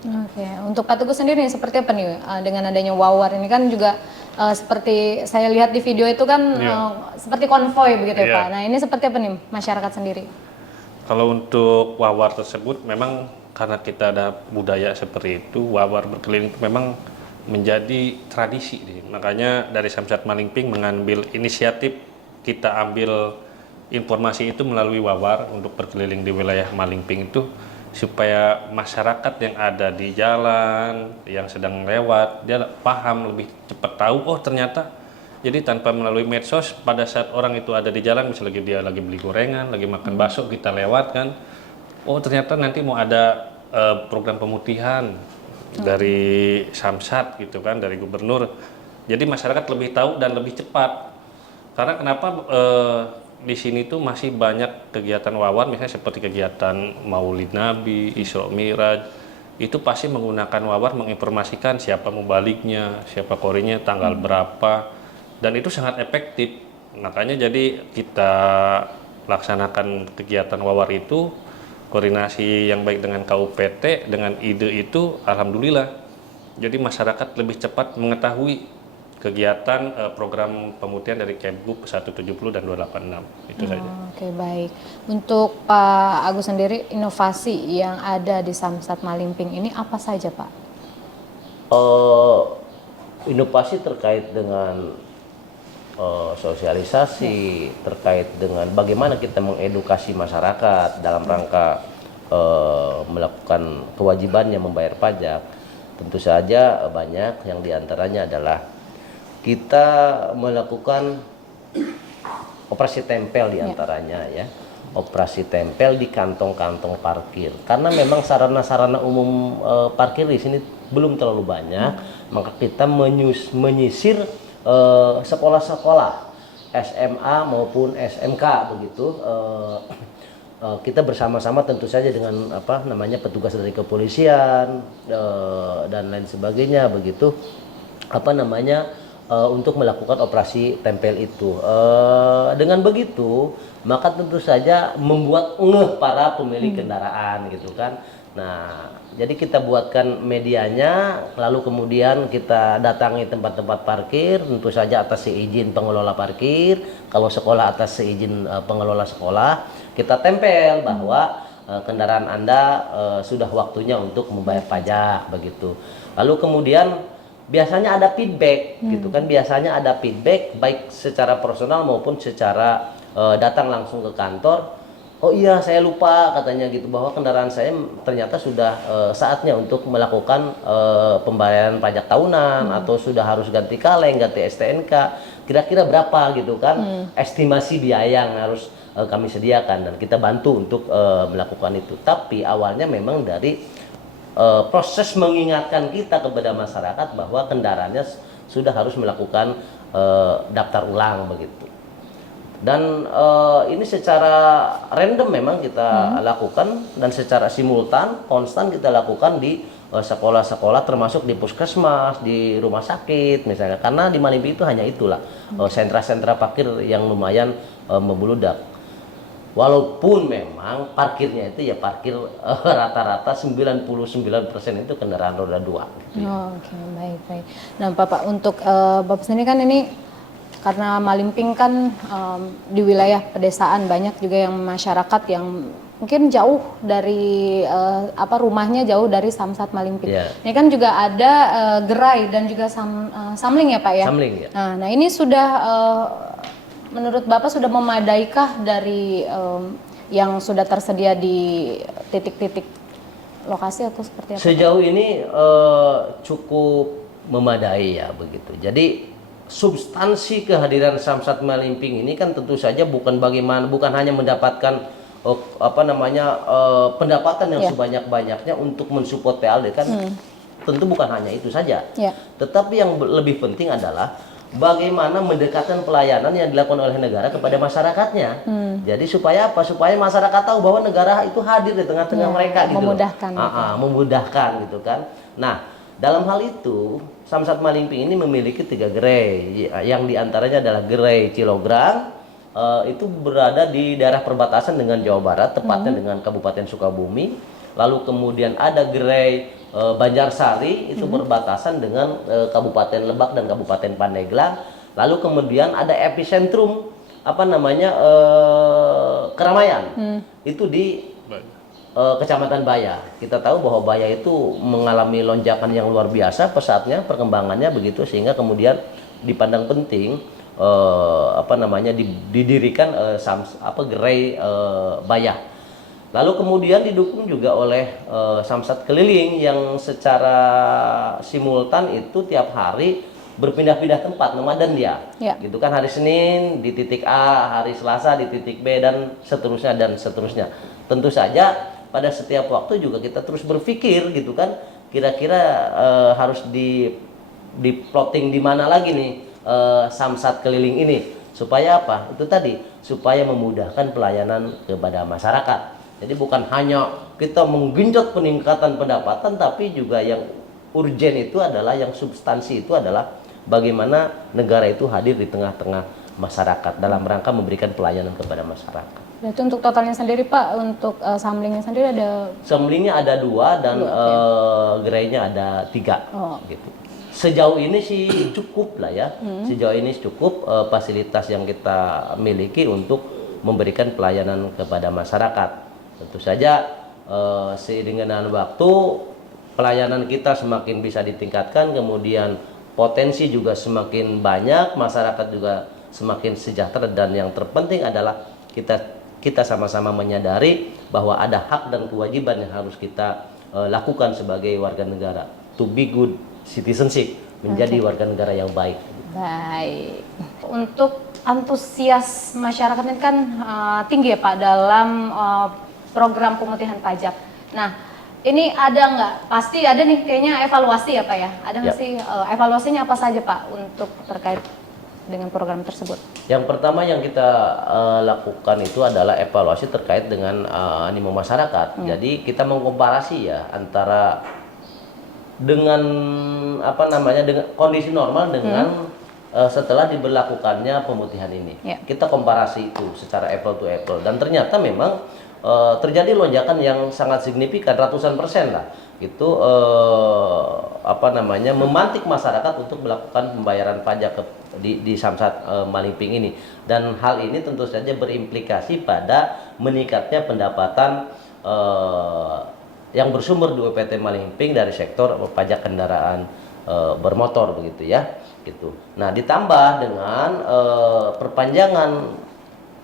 Oke, untuk Pak Teguh sendiri seperti apa nih dengan adanya wawar ini kan juga seperti saya lihat di video itu kan seperti konvoy begitu ya Pak. Nah ini seperti apa nih masyarakat sendiri? Kalau untuk wawar tersebut memang karena kita ada budaya seperti itu, wawar berkeliling itu memang menjadi tradisi. Makanya dari Samsat Malingping mengambil inisiatif, kita ambil informasi itu melalui wawar untuk berkeliling di wilayah Malingping itu, supaya masyarakat yang ada di jalan, yang sedang lewat, dia paham lebih cepat tahu, oh ternyata, jadi tanpa melalui medsos, pada saat orang itu ada di jalan, misalnya dia lagi beli gorengan, lagi makan bakso, kita lewat kan, oh ternyata nanti mau ada program pemutihan dari Samsat gitu kan, dari gubernur. Jadi masyarakat lebih tahu dan lebih cepat. Karena kenapa di sini tuh masih banyak kegiatan wawar, misalnya seperti kegiatan Maulid Nabi, Isra Miraj, itu pasti menggunakan wawar menginformasikan siapa mubaliknya, siapa korinya, tanggal berapa, dan itu sangat efektif. Makanya jadi kita laksanakan kegiatan wawar itu, koordinasi yang baik dengan KUPT, dengan ide itu, alhamdulillah. Jadi masyarakat lebih cepat mengetahui kegiatan program pemutihan dari Kepgub 170 dan 286 itu saja. Oke, baik. Untuk Pak Agus sendiri, inovasi yang ada di Samsat Malingping ini apa saja Pak? Inovasi terkait dengan sosialisasi, terkait dengan bagaimana kita mengedukasi masyarakat dalam rangka melakukan kewajibannya membayar pajak. Tentu saja banyak, yang diantaranya adalah kita melakukan operasi tempel diantaranya ya, operasi tempel di kantong-kantong parkir, karena memang sarana-sarana umum parkir di sini belum terlalu banyak, maka kita menyisir sekolah-sekolah SMA maupun SMK begitu, kita bersama-sama tentu saja dengan petugas dari kepolisian dan lain sebagainya begitu, untuk melakukan operasi tempel itu. Dengan begitu maka tentu saja membuat ngeh para pemilik kendaraan gitu kan. Nah, jadi kita buatkan medianya, lalu kemudian kita datangi tempat-tempat parkir, tentu saja atas seizin pengelola parkir. Kalau sekolah atas seizin pengelola sekolah, kita tempel bahwa kendaraan Anda sudah waktunya untuk membayar pajak begitu. Lalu kemudian biasanya ada feedback gitu kan, biasanya ada feedback baik secara personal maupun secara datang langsung ke kantor. Oh iya, saya lupa katanya gitu, bahwa kendaraan saya ternyata sudah saatnya untuk melakukan pembayaran pajak tahunan, atau sudah harus ganti kaleng, ganti STNK. Kira-kira berapa gitu kan, estimasi biaya yang harus kami sediakan, dan kita bantu untuk melakukan itu. Tapi awalnya memang dari proses mengingatkan kita kepada masyarakat bahwa kendaraannya sudah harus melakukan daftar ulang begitu. Dan ini secara random memang kita lakukan dan secara simultan konstan kita lakukan di sekolah-sekolah termasuk di puskesmas, di rumah sakit misalnya. Karena di Malingping itu hanya itulah sentra-sentra parkir yang lumayan membludak. Walaupun memang parkirnya itu ya parkir rata-rata 99% itu kendaraan roda 2. Oh, oke, baik. Nah, Bapak untuk Bapak sendiri kan ini karena Malingping kan di wilayah pedesaan banyak juga yang masyarakat yang mungkin jauh dari rumahnya jauh dari Samsat Malingping. Yeah. Ini kan juga ada gerai dan juga samling ya Pak ya. Samling ya. Nah ini sudah menurut Bapak sudah memadaikah dari yang sudah tersedia di titik-titik lokasi atau seperti apa? Sejauh ini cukup memadai ya begitu. Jadi substansi kehadiran Samsat Malingping ini kan tentu saja bukan hanya mendapatkan pendapatan yang sebanyak-banyaknya untuk mensupport PLD kan. Tentu bukan hanya itu saja. Tetapi yang lebih penting adalah bagaimana mendekatkan pelayanan yang dilakukan oleh negara kepada masyarakatnya. Jadi supaya apa? Supaya masyarakat tahu bahwa negara itu hadir di tengah-tengah mereka gitu. Memudahkan. Memudahkan gitu kan. Nah, dalam hal itu Samsat Malingping ini memiliki 3 gerai, yang diantaranya adalah gerai Cilograng, itu berada di daerah perbatasan dengan Jawa Barat, tepatnya dengan Kabupaten Sukabumi. Lalu kemudian ada gerai Banjarsari, itu berbatasan dengan Kabupaten Lebak dan Kabupaten Pandeglang. Lalu kemudian ada epicentrum keramaian, itu di Kecamatan Baya. Kita tahu bahwa Baya itu mengalami lonjakan yang luar biasa pesatnya perkembangannya begitu, sehingga kemudian dipandang penting didirikan gerai Baya. Lalu kemudian didukung juga oleh Samsat Keliling yang secara simultan itu tiap hari berpindah-pindah tempat, nomaden dia. Gitu kan, hari Senin di titik A, hari Selasa di titik B, dan seterusnya. Tentu saja pada setiap waktu juga kita terus berpikir gitu kan, kira-kira harus di plotting di mana lagi nih Samsat Keliling ini, supaya apa? Itu tadi, supaya memudahkan pelayanan kepada masyarakat. Jadi bukan hanya kita menggenjot peningkatan pendapatan, tapi juga yang urgen itu adalah, yang substansi itu adalah bagaimana negara itu hadir di tengah-tengah masyarakat dalam rangka memberikan pelayanan kepada masyarakat. Berarti untuk totalnya sendiri Pak, untuk samlingnya sendiri ada? Samlingnya ada 2 dan gerainya ada 3. Gitu. Sejauh ini sih cukup lah ya. Sejauh ini cukup fasilitas yang kita miliki untuk memberikan pelayanan kepada masyarakat. Tentu saja seiring dengan waktu pelayanan kita semakin bisa ditingkatkan, kemudian potensi juga semakin banyak, masyarakat juga semakin sejahtera, dan yang terpenting adalah kita sama-sama menyadari bahwa ada hak dan kewajiban yang harus kita lakukan sebagai warga negara, to be good citizenship, menjadi warga negara yang baik. Baik. Untuk antusias masyarakat ini kan tinggi ya Pak dalam program pemutihan pajak. Nah, ini ada nggak? Pasti ada nih kayaknya evaluasi ya Pak ya? Ada nggak sih evaluasinya apa saja Pak untuk terkait dengan program tersebut? Yang pertama yang kita lakukan itu adalah evaluasi terkait dengan animo masyarakat. Jadi kita mengkomparasi ya antara dengan dengan kondisi normal dengan setelah diberlakukannya pemutihan ini. Kita komparasi itu secara apple to apple, dan ternyata memang terjadi lonjakan yang sangat signifikan, ratusan persen lah. Itu memantik masyarakat untuk melakukan pembayaran pajak di Samsat Malingping ini, dan hal ini tentu saja berimplikasi pada meningkatnya pendapatan yang bersumber di UPT Malingping dari sektor pajak kendaraan bermotor begitu ya, gitu. Nah, ditambah dengan perpanjangan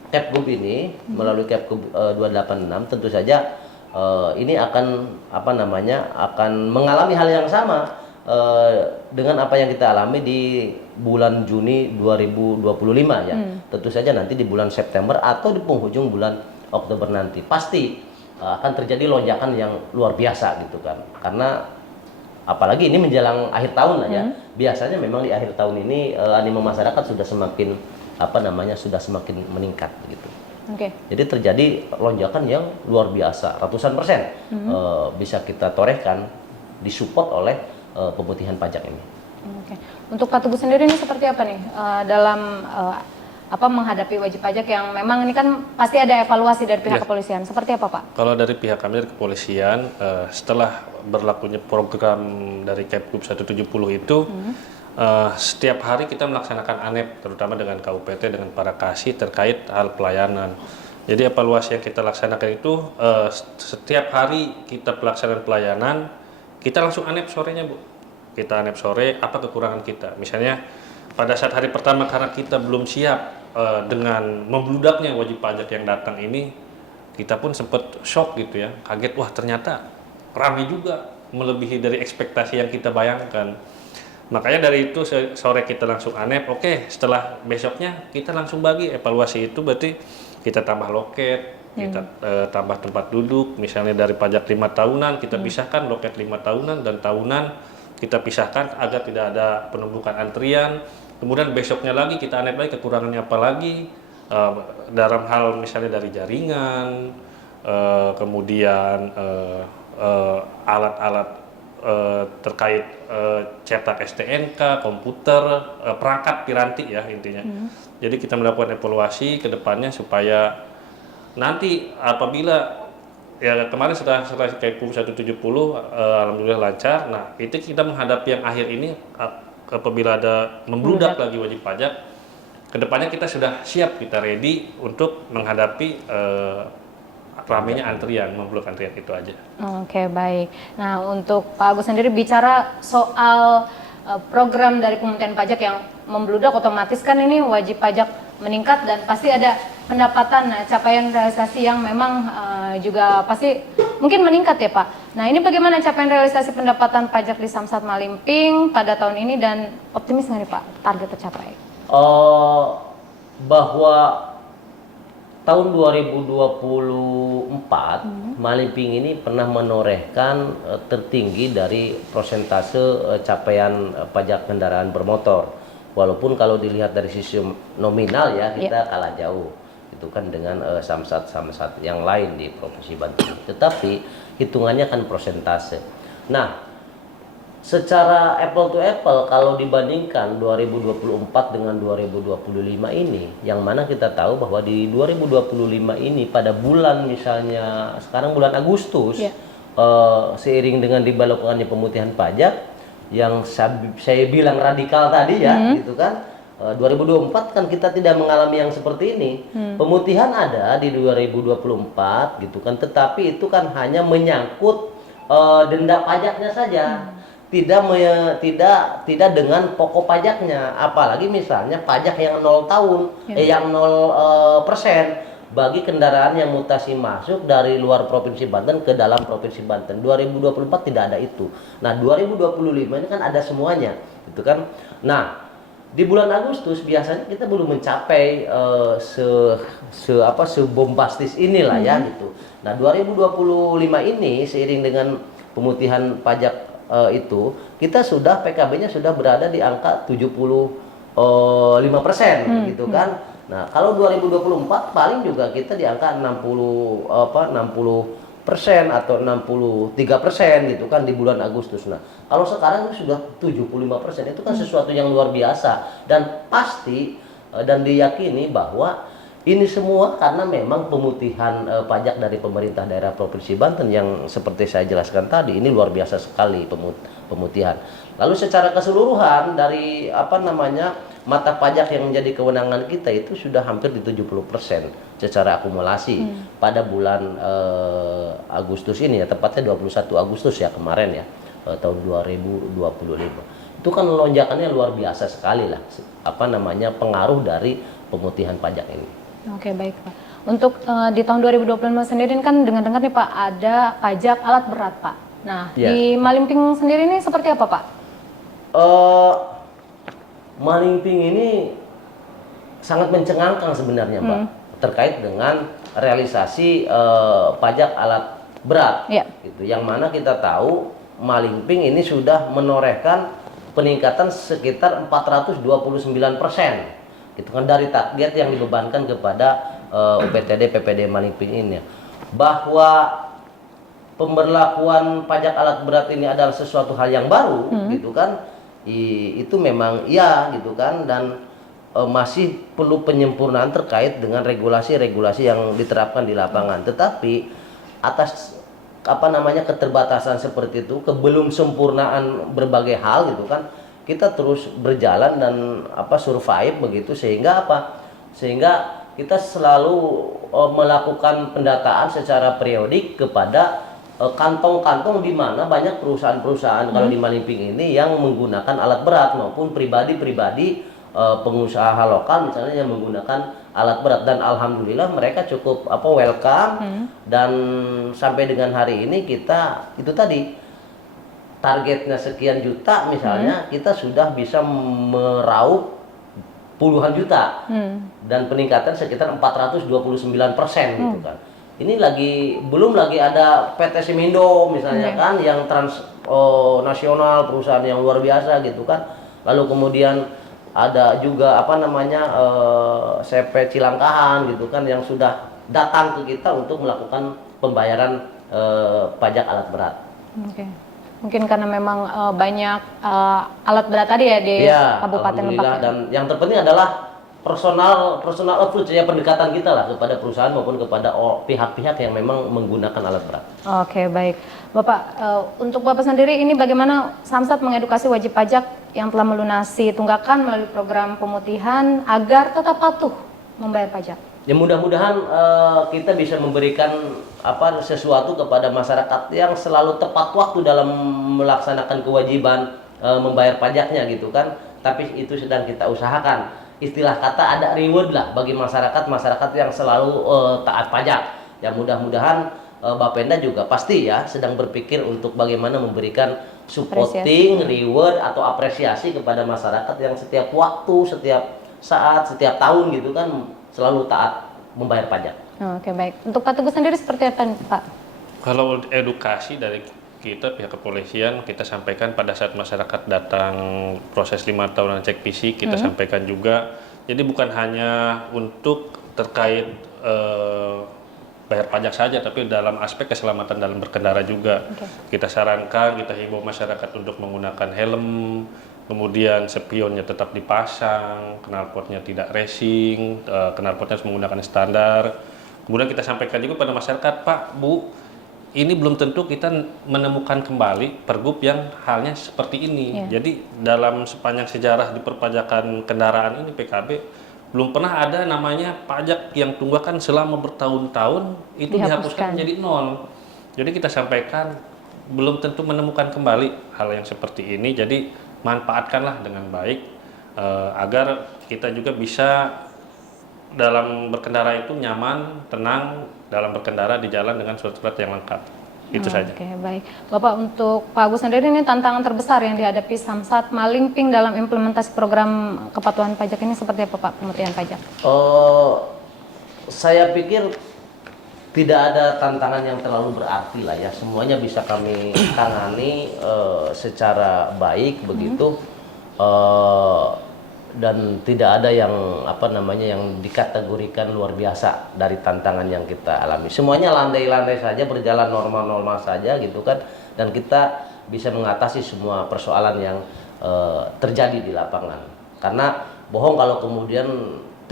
Kepgub ini melalui Kepgub 286, tentu saja ini akan akan mengalami hal yang sama dengan apa yang kita alami di bulan Juni 2025 ya. Tentu saja nanti di bulan September atau di penghujung bulan Oktober nanti pasti akan terjadi lonjakan yang luar biasa gitu kan. Karena apalagi ini menjelang akhir tahun lah ya. Biasanya memang di akhir tahun ini animo masyarakat sudah semakin sudah semakin meningkat gitu. Oke. Jadi terjadi lonjakan yang luar biasa, ratusan persen bisa kita torehkan disupport oleh pemutihan pajak ini. Oke. Untuk Pak Teguh sendiri ini seperti apa nih dalam menghadapi wajib pajak yang memang ini kan pasti ada evaluasi dari pihak kepolisian. Seperti apa, Pak? Kalau dari pihak kami dari kepolisian, setelah berlakunya program dari Kepkup 170 itu, setiap hari kita melaksanakan ANEP, terutama dengan KUPT, dengan para kasih terkait hal pelayanan. Jadi evaluasi yang kita laksanakan itu, setiap hari kita pelaksanaan pelayanan, kita langsung ANEP sorenya, Bu. Kita ANEP sore, apa kekurangan kita. Misalnya, pada saat hari pertama karena kita belum siap dengan membludaknya wajib pajak yang datang ini, kita pun sempat shock gitu ya, kaget, wah ternyata ramai juga, melebihi dari ekspektasi yang kita bayangkan. Makanya dari itu sore kita langsung ANEP, oke, setelah besoknya kita langsung bagi evaluasi itu, berarti kita tambah loket, kita tambah tempat duduk, misalnya dari pajak 5 tahunan, kita pisahkan loket 5 tahunan dan tahunan, kita pisahkan agar tidak ada penumpukan antrian. Kemudian besoknya lagi kita ANEP lagi kekurangannya apa lagi, dalam hal misalnya dari jaringan, kemudian alat-alat terkait cetak STNK, komputer, perangkat piranti ya intinya. Jadi kita melakukan evaluasi ke depannya supaya nanti apabila ya kemarin setelah Kepkup 170 alhamdulillah lancar. Nah, itu kita menghadapi yang akhir ini apabila ada membludak lagi wajib pajak, kedepannya kita sudah siap, kita ready untuk menghadapi ramainya antrian, membludak antrian itu aja. Oke, baik. Nah, untuk Pak Agus sendiri bicara soal program dari pemutihan pajak yang membludak, otomatis kan ini wajib pajak meningkat dan pasti ada pendapatan, capaian realisasi yang memang juga pasti mungkin meningkat ya Pak. Nah, ini bagaimana capaian realisasi pendapatan pajak di Samsat Mallimping pada tahun ini dan optimis nggak nih Pak target tercapai? Bahwa tahun 2024 Mallimping ini pernah menorehkan tertinggi dari persentase capaian pajak kendaraan bermotor. Walaupun kalau dilihat dari sisi nominal ya kita kalah jauh itu kan dengan samsat yang lain di Provinsi Banten. Tetapi hitungannya kan persentase. Nah, secara apple to apple kalau dibandingkan 2024 dengan 2025 ini, yang mana kita tahu bahwa di 2025 ini pada bulan misalnya sekarang bulan Agustus, seiring dengan diberlakukannya pemutihan pajak yang saya bilang radikal tadi ya, gitu kan. 2024 kan kita tidak mengalami yang seperti ini. Pemutihan ada di 2024 gitu kan, tetapi itu kan hanya menyangkut denda pajaknya saja. Tidak dengan pokok pajaknya, apalagi misalnya pajak yang 0 tahun, yang 0% bagi kendaraan yang mutasi masuk dari luar Provinsi Banten ke dalam Provinsi Banten. 2024 tidak ada itu. Nah, 2025 ini kan ada semuanya, gitu kan. Nah, di bulan Agustus biasanya kita belum mencapai sebombastis inilah ya gitu. Nah, 2025 ini seiring dengan pemutihan pajak itu kita sudah PKB-nya sudah berada di angka 75% gitu kan. Nah, kalau 2024 paling juga kita di angka 60% atau 63% gitu kan di bulan Agustus. Nah, kalau sekarang itu sudah 75%, itu kan sesuatu yang luar biasa dan pasti dan diyakini bahwa ini semua karena memang pemutihan pajak dari pemerintah daerah Provinsi Banten yang seperti saya jelaskan tadi ini luar biasa sekali pemutihan. Lalu secara keseluruhan dari mata pajak yang menjadi kewenangan kita itu sudah hampir di 70% secara akumulasi pada bulan Agustus ini ya, tepatnya 21 Agustus ya kemarin ya, tahun 2025. Itu kan lonjakannya luar biasa sekali lah, pengaruh dari pemutihan pajak ini. Oke, baik Pak. Untuk di tahun 2025 sendiri kan dengar-dengar nih Pak ada pajak alat berat Pak. Nah, di Mallimping sendiri ini seperti apa Pak? Mallimping ini sangat mencengangkan sebenarnya Mbak, terkait dengan realisasi pajak alat berat, gitu. Yang mana kita tahu Malingping ini sudah menorehkan peningkatan sekitar 429%, gitu kan, dari target yang dibebankan kepada UPTD PPD Malingping ini. Bahwa pemberlakuan pajak alat berat ini adalah sesuatu hal yang baru, gitu kan, itu memang iya, gitu kan, dan masih perlu penyempurnaan terkait dengan regulasi-regulasi yang diterapkan di lapangan. Tetapi atas keterbatasan seperti itu, kebelum sempurnaan berbagai hal, gitu kan, kita terus berjalan dan survive begitu, sehingga sehingga kita selalu melakukan pendataan secara periodik kepada kantong-kantong di mana banyak perusahaan-perusahaan kalau di Malingping ini yang menggunakan alat berat, maupun pribadi-pribadi pengusaha lokal misalnya yang menggunakan alat berat, dan alhamdulillah mereka cukup welcome. Dan sampai dengan hari ini kita itu tadi targetnya sekian juta misalnya, kita sudah bisa meraup puluhan juta, dan peningkatan sekitar 429% gitu kan. Ini belum lagi ada PT Semindo misalnya kan, yang nasional, perusahaan yang luar biasa gitu kan. Lalu kemudian ada juga CP Cilangkahan gitu kan, yang sudah datang ke kita untuk melakukan pembayaran pajak alat berat. Oke. Mungkin karena memang banyak alat berat tadi ya di Kabupaten Lebak. Dan yang terpenting adalah personal approach ya, pendekatan kita lah kepada perusahaan maupun kepada pihak-pihak yang memang menggunakan alat berat. Oke, baik. Bapak, untuk Bapak sendiri ini bagaimana Samsat mengedukasi wajib pajak yang telah melunasi tunggakan melalui program pemutihan agar tetap patuh membayar pajak? Ya mudah-mudahan kita bisa memberikan sesuatu kepada masyarakat yang selalu tepat waktu dalam melaksanakan kewajiban membayar pajaknya gitu kan. Tapi itu sedang kita usahakan. Istilah kata ada reward lah bagi masyarakat yang selalu taat pajak. Ya mudah-mudahan Bapenda juga pasti ya sedang berpikir untuk bagaimana memberikan supporting, reward atau apresiasi kepada masyarakat yang setiap waktu, setiap saat, setiap tahun gitu kan selalu taat membayar pajak. Oke, baik. Untuk Pak Teguh sendiri seperti apa, Pak? Kalau edukasi dari kita pihak kepolisian, kita sampaikan pada saat masyarakat datang proses 5 tahunan cek fisik, kita sampaikan juga. Jadi bukan hanya untuk terkait bayar pajak saja, tapi dalam aspek keselamatan dalam berkendara juga. Kita sarankan, kita himbau masyarakat untuk menggunakan helm, kemudian spionnya tetap dipasang, knalpotnya tidak racing, knalpotnya harus menggunakan standar. Kemudian kita sampaikan juga pada masyarakat, Pak, Bu, ini belum tentu kita menemukan kembali pergub yang halnya seperti ini. Jadi dalam sepanjang sejarah di perpajakan kendaraan ini PKB belum pernah ada namanya pajak yang tunggakan selama bertahun-tahun itu dihapuskan menjadi nol. Jadi kita sampaikan belum tentu menemukan kembali hal yang seperti ini. Jadi manfaatkanlah dengan baik agar kita juga bisa dalam berkendara itu nyaman, tenang dalam berkendara di jalan dengan surat-surat yang lengkap. Itu saja. Oke, baik. Bapak, untuk Pak Agus sendiri ini tantangan terbesar yang dihadapi Samsat Malingping dalam implementasi program kepatuhan pajak ini seperti apa, Pak, pemutihan pajak? Saya pikir tidak ada tantangan yang terlalu berarti lah ya. Semuanya bisa kami tangani secara baik begitu. Dan tidak ada yang yang dikategorikan luar biasa dari tantangan yang kita alami. Semuanya landai-landai saja, berjalan normal-normal saja gitu kan, dan kita bisa mengatasi semua persoalan yang terjadi di lapangan. Karena bohong kalau kemudian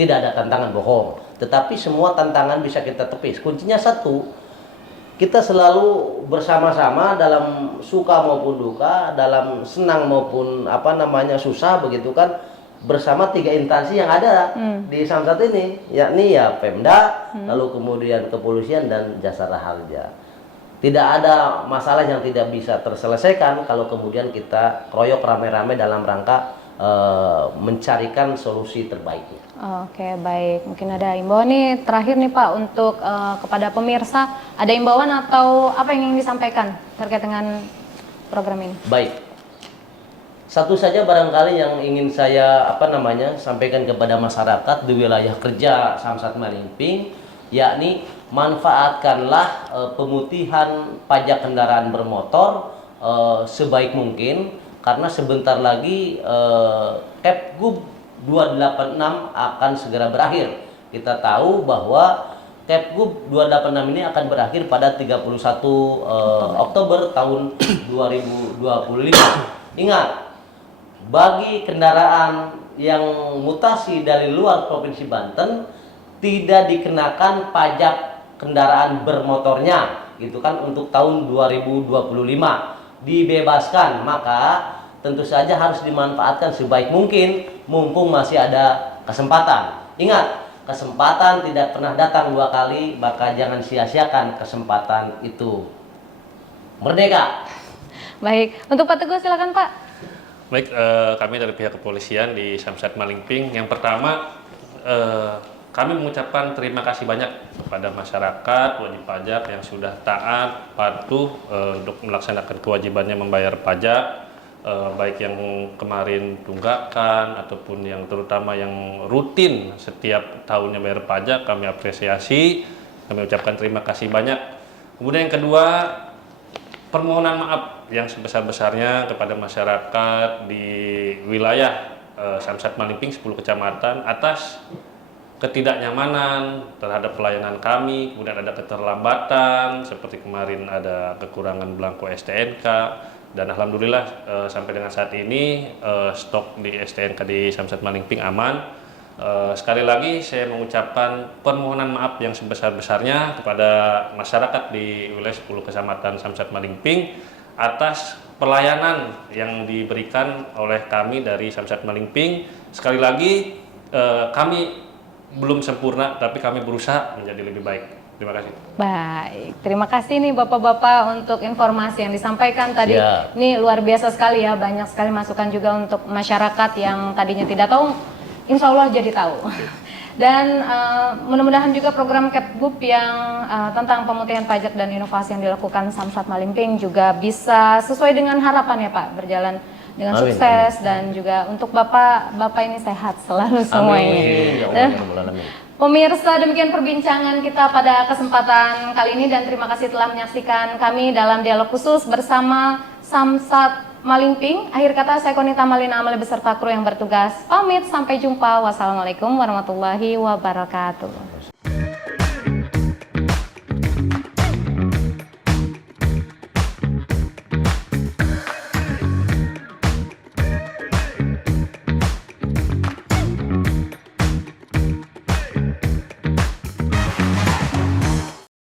tidak ada tantangan, bohong. Tetapi semua tantangan bisa kita tepis. Kuncinya satu, kita selalu bersama-sama dalam suka maupun duka, dalam senang maupun susah begitu kan, bersama 3 instansi yang ada di Samsat ini, yakni ya Pemda, lalu kemudian kepolisian dan Jasara Harja. Tidak ada masalah yang tidak bisa terselesaikan kalau kemudian kita kroyok rame-rame dalam rangka mencarikan solusi terbaiknya. Oke, baik. Mungkin ada imbauan nih terakhir nih Pak untuk kepada pemirsa, ada imbauan atau apa yang ingin disampaikan terkait dengan program ini? Baik. Satu saja barangkali yang ingin saya sampaikan kepada masyarakat di wilayah kerja Samsat Malingping, yakni manfaatkanlah pemutihan pajak kendaraan bermotor sebaik mungkin karena sebentar lagi Kepgub 286 akan segera berakhir. Kita tahu bahwa Kepgub 286 ini akan berakhir pada 31 Oktober tahun 2025. Ingat, bagi kendaraan yang mutasi dari luar Provinsi Banten tidak dikenakan pajak kendaraan bermotornya, gitu kan, untuk tahun 2025 dibebaskan. Maka tentu saja harus dimanfaatkan sebaik mungkin mumpung masih ada kesempatan. Ingat, kesempatan tidak pernah datang dua kali, maka jangan sia-siakan kesempatan itu. Merdeka. Baik, untuk Pak Teguh silakan Pak. Baik, kami dari pihak kepolisian di Samsat Malingping, yang pertama kami mengucapkan terima kasih banyak kepada masyarakat wajib pajak yang sudah taat, patuh untuk melaksanakan kewajibannya membayar pajak, baik yang kemarin tunggakan ataupun yang terutama yang rutin setiap tahunnya bayar pajak. Kami apresiasi, kami ucapkan terima kasih banyak. Kemudian yang kedua, permohonan maaf yang sebesar-besarnya kepada masyarakat di wilayah Samsat Malingping 10 kecamatan atas ketidaknyamanan terhadap pelayanan kami. Kemudian ada keterlambatan, seperti kemarin ada kekurangan belangko STNK, dan alhamdulillah sampai dengan saat ini stok di STNK di Samsat Malingping aman. Sekali lagi saya mengucapkan permohonan maaf yang sebesar-besarnya kepada masyarakat di wilayah 10 kecamatan Samsat Malingping atas pelayanan yang diberikan oleh kami dari Samsat Malingping. Sekali lagi kami belum sempurna, tapi kami berusaha menjadi lebih baik. Terima kasih. Baik, terima kasih nih Bapak-Bapak untuk informasi yang disampaikan tadi. Ya. Ini luar biasa sekali ya, banyak sekali masukan juga untuk masyarakat yang tadinya tidak tahu, insya Allah jadi tahu. Dan mudah-mudahan juga program Kepgub yang tentang pemutihan pajak dan inovasi yang dilakukan Samsat Malingping juga bisa sesuai dengan harapan ya Pak, berjalan dengan Amin, sukses. Dan juga untuk Bapak ini sehat selalu semuanya. Amin. Ya Allah, ya Rabbal Alamin. Pemirsa, demikian perbincangan kita pada kesempatan kali ini dan terima kasih telah menyaksikan kami dalam dialog khusus bersama Samsat Malingping. Akhir kata saya Konita Malina Amali beserta kru yang bertugas pamit, sampai jumpa. Wassalamualaikum warahmatullahi wabarakatuh.